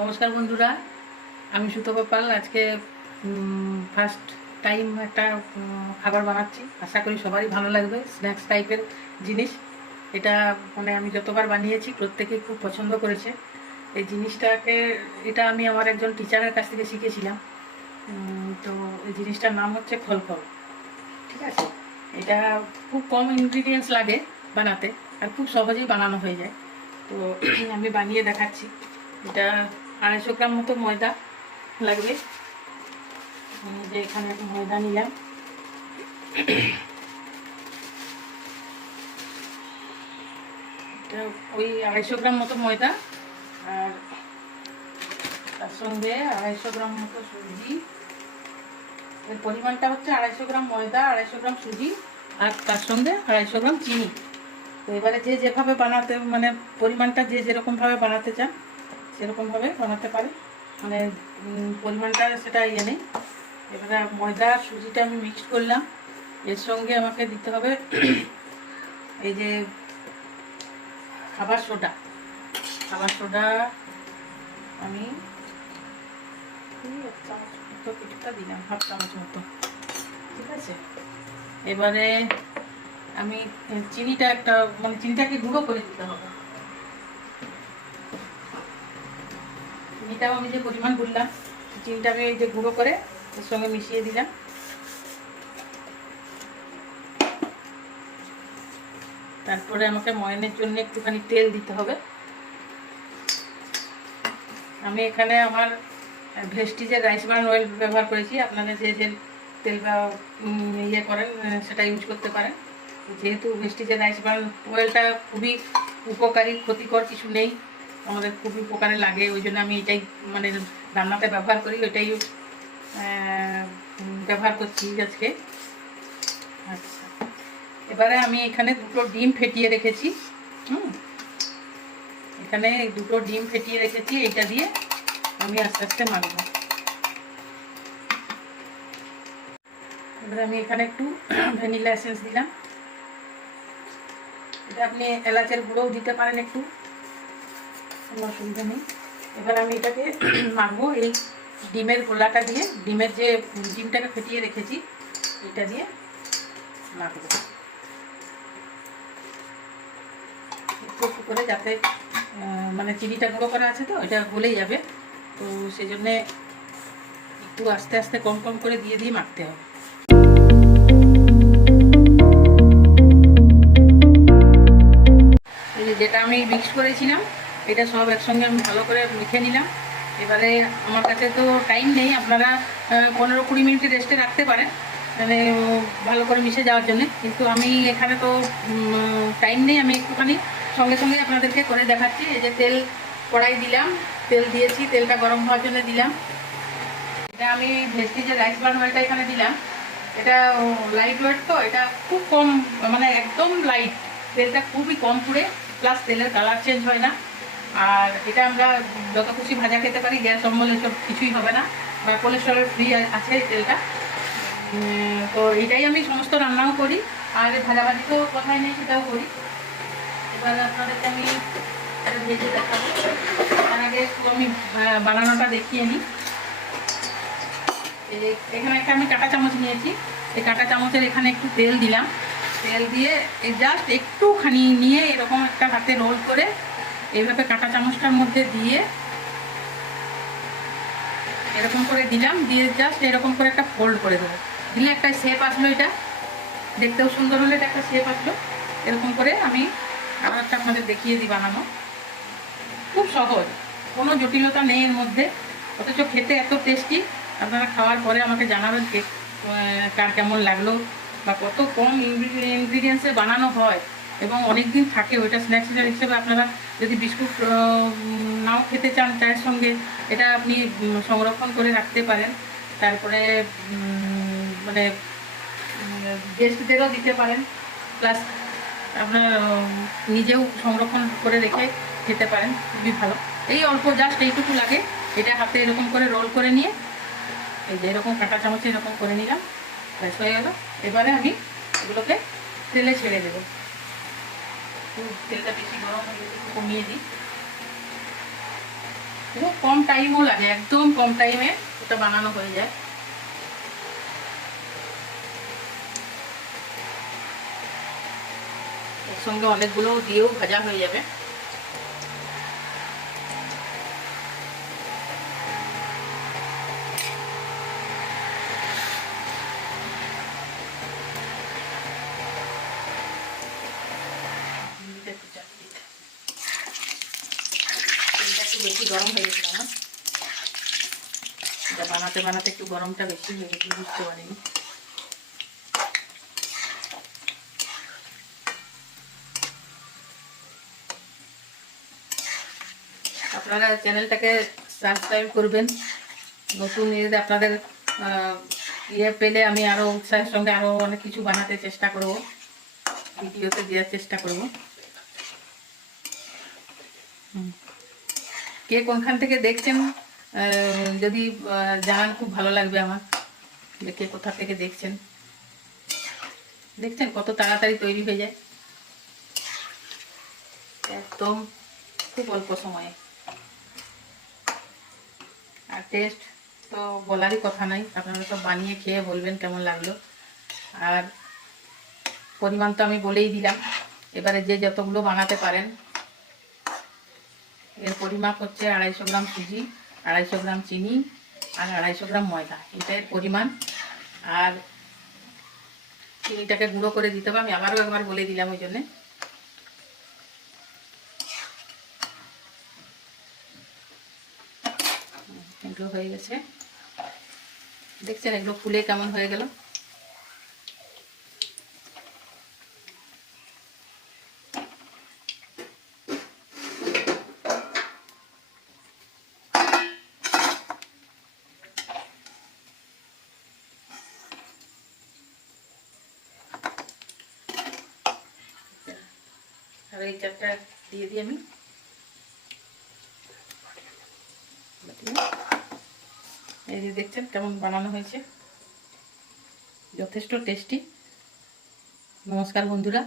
নমস্কার বন্ধুরা, আমি সুতপা পাল। আজকে ফার্স্ট টাইম একটা খাবার বানাচ্ছি। আশা করি সবারই ভালো লাগবে। স্ন্যাক্স টাইপের জিনিস এটা, মানে আমি যতবার বানিয়েছি প্রত্যেকেই খুব পছন্দ করেছে এই জিনিসটাকে। এটা আমি আমার একজন টিচারের কাছ থেকে শিখেছিলাম। তো এই জিনিসটার নাম হচ্ছে খলখল। ঠিক আছে, এটা খুব কম ইনগ্রিডিয়েন্টস লাগে বানাতে, আর খুব সহজেই বানানো হয়ে যায়। তো আমি বানিয়ে দেখাচ্ছি। এটা 250 গ্রাম মতো ময়দা লাগবে। যে এখানে একটু ময়দা নিলাম, এটা ওই 250 গ্রাম মতো ময়দা, আর তার সঙ্গে 250 গ্রাম মতো সুজি। এর পরিমাণটা হচ্ছে 250 গ্রাম ময়দা, 250 গ্রাম সুজি, আর তার সঙ্গে 250 গ্রাম চিনি। তো এবারে যে যেভাবে বানাতে, মানে পরিমাণটা যে যেরকমভাবে বানাতে চান সেরকমভাবে বানাতে পারে, মানে পরিমাণটা সেটা ইয়ে নেই। এবারে ময়দা সুজিটা আমি মিক্সড করলাম। এর সঙ্গে আমাকে দিতে হবে এই যে খাবার সোডা। আমি এক চামচ মতো কিছুটা দিলাম, হাফ চামচ মতো। ঠিক আছে, এবারে আমি চিনিটা একটা, মানে চিনিটাকে গুঁড়ো করে দিতে হবে। চিনিটাও আমি যে পরিমাণ বললাম, চিনিটা আমি এই যে গুঁড়ো করে এর সঙ্গে মিশিয়ে দিলাম। তারপরে আমাকে ময়নের জন্য একটুখানি তেল দিতে হবে। আমি এখানে আমার ভেস্টিজের রাইস ব্রান অয়েল ব্যবহার করেছি। আপনারা যে যে তেল বা ইয়ে করেন সেটা ইউজ করতে পারেন। যেহেতু ভেস্টিজের রাইস ব্রান অয়েলটা খুবই উপকারী, ক্ষতিকর কিছু নেই, আমাদের খুবই উপকারে লাগে, ওই জন্য আমি এটাই মানে রান্নাতে ব্যবহার করি, ওইটাই ব্যবহার করছি আজকে। আচ্ছা, এবারে আমি এখানে 2টো ডিম ফেটিয়ে রেখেছি। এখানে 2টো ডিম ফেটিয়ে রেখেছি, এইটা দিয়ে আমি আস্তে আস্তে মাখবো। এবারে আমি এখানে একটু ভ্যানিলা এসেন্স দিলাম। এটা আপনি এলাচের গুঁড়োও দিতে পারেন একটু, কোনো অসুবিধা নেই। এবার আমি এটাকে মাখবো এই ডিমের গোলাটা দিয়ে, ডিমটাকে ফেটিয়ে রেখেছি এটা দিয়ে মাখবো একটু একটু করে, যাতে মানে চিনিটা গুঁড়ো করা আছে তো এটা গলেই যাবে। তো সেই জন্যে একটু আস্তে আস্তে কম কম করে দিয়ে দিয়ে মাখতে হবে। যেটা আমি মিক্স করেছিলাম এটা সব একসঙ্গে আমি ভালো করে মেখে নিলাম। এবারে আমার কাছে তো টাইম নেই, আপনারা 15-20 মিনিট রেস্টে রাখতে পারেন মানে ভালো করে মিশে যাওয়ার জন্য, কিন্তু আমি এখানে তো টাইম নেই, আমি একটুখানি সঙ্গে সঙ্গে আপনাদেরকে করে দেখাচ্ছি। এই যে তেল কড়াই দিলাম, তেল দিয়েছি, তেলটা গরম হওয়ার জন্য দিলাম। এটা আমি ভেস্টিজের রাইস ব্রান অয়েলটা এখানে দিলাম। এটা লাইট ওয়েট তো, এটা খুব কম, মানে একদম লাইট, তেলটা খুবই কম পুড়ে, প্লাস তেলের কালার চেঞ্জ হয় না। আর এটা আমরা যত খুশি ভাজা খেতে পারি, গ্যাস অম্বল এসব কিছুই হবে না, বা কোলেস্টেরল ফ্রি আছে এই তেলটা। তো এটাই আমি সমস্ত রান্নাও করি, আর ভাজাভাজি তো কথাই নেই, সেটাও করি। এবার আপনাদেরকে আমি ভেজে দেখাবো, তার আগে একটু আমি বানানোটা দেখিয়ে নিই। এখানে একটা আমি কাঁটা চামচ নিয়েছি, এই কাঁটা চামচের এখানে একটু তেল দিলাম। তেল দিয়ে জাস্ট একটুখানি নিয়ে এরকম একটা হাতে রোল করে এইভাবে কাঁটা চামচটার মধ্যে দিয়ে এরকম করে দিলাম, দিয়ে জাস্ট এরকম করে একটা ফোল্ড করে দেবো, দিলে একটা শেপ আসলো, এটা দেখতেও সুন্দর হলো, এটা একটা শেপ আসলো। এরকম করে আমি আরও একটা আপনাদের দেখিয়ে দিই বানানো। খুব সহজ, কোনো জটিলতা নেই এর মধ্যে, অথচ খেতে এত টেস্টি। আপনারা খাওয়ার পরে আমাকে জানাবেন কার কেমন লাগলো, বা কত কম ইনগ্রিডিয়েন্টসে বানানো হয় এবং অনেক দিন থাকে। ওইটা স্ন্যাক্স হিসেবে আপনারা যদি বিস্কুট নাও খেতে চান চায়ের সঙ্গে, এটা আপনি সংরক্ষণ করে রাখতে পারেন। তারপরে মানে গেস্টদেরও দিতে পারেন, প্লাস আপনার নিজেও সংরক্ষণ করে রেখে খেতে পারেন, খুবই ভালো। এই অল্প জাস্ট এইটুকু লাগে, এটা হাতে এরকম করে রোল করে নিয়ে এই যে এরকম কাঁটা চামচে এরকম করে নিলাম, ব্যাস হয়ে গেল। এবারে আমি এগুলোকে তেলে ছেড়ে দেবো। তেলটা বেশি গরম হয়ে গেলে একটু কমিয়ে দিই। খুব কম টাইমও লাগে, একদম কম টাইমে ওটা বানানো হয়ে যায়। এর সঙ্গে অনেকগুলো দিয়েও ভাজা হয়ে যাবে। একটু বেশি গরম হয়ে গেছিল আমার, এটা বানাতে বানাতে একটু গরমটা বেশি হয়ে গেছিল, বুঝতে পারিনি। আপনারা চ্যানেলটাকে সাবস্ক্রাইব করবেন। নতুন ইয়েতে আপনাদের ইয়ে পেলে আমি আরও উৎসাহের সঙ্গে আরও অনেক কিছু বানাতে চেষ্টা করব, ভিডিওতে দেওয়ার চেষ্টা করব। কে কোনখান থেকে দেখছেন যদি জানান, খুব ভালো লাগবে আমার, যে কে কোথা থেকে দেখছেন। দেখছেন কত তাড়াতাড়ি তৈরি হয়ে যায়, একদম খুব অল্প সময়ে। আর টেস্ট তো বলারই কথা নাই, আপনারা সব বানিয়ে খেয়ে বলবেন কেমন লাগলো। আর পরিমাণ তো আমি বলেই দিলাম, এবারে যে যতগুলো বানাতে পারেন। এর পরিমাপ হচ্ছে 250 গ্রাম সুজি, 250 গ্রাম চিনি আর 250 গ্রাম ময়দা, এটা এর পরিমাণ। আর চিনিটাকে গুঁড়ো করে দিতে হবে, আমি আবারও একবার বলে দিলাম ওই জন্যে। এগুলো হয়ে গেছে, দেখছেন এগুলো ফুলে কেমন হয়ে গেল। আর এই চারটা দিয়ে দিই আমি, এই যে দেখছেন কেমন বানানো হয়েছে, যথেষ্ট টেস্টি। নমস্কার বন্ধুরা।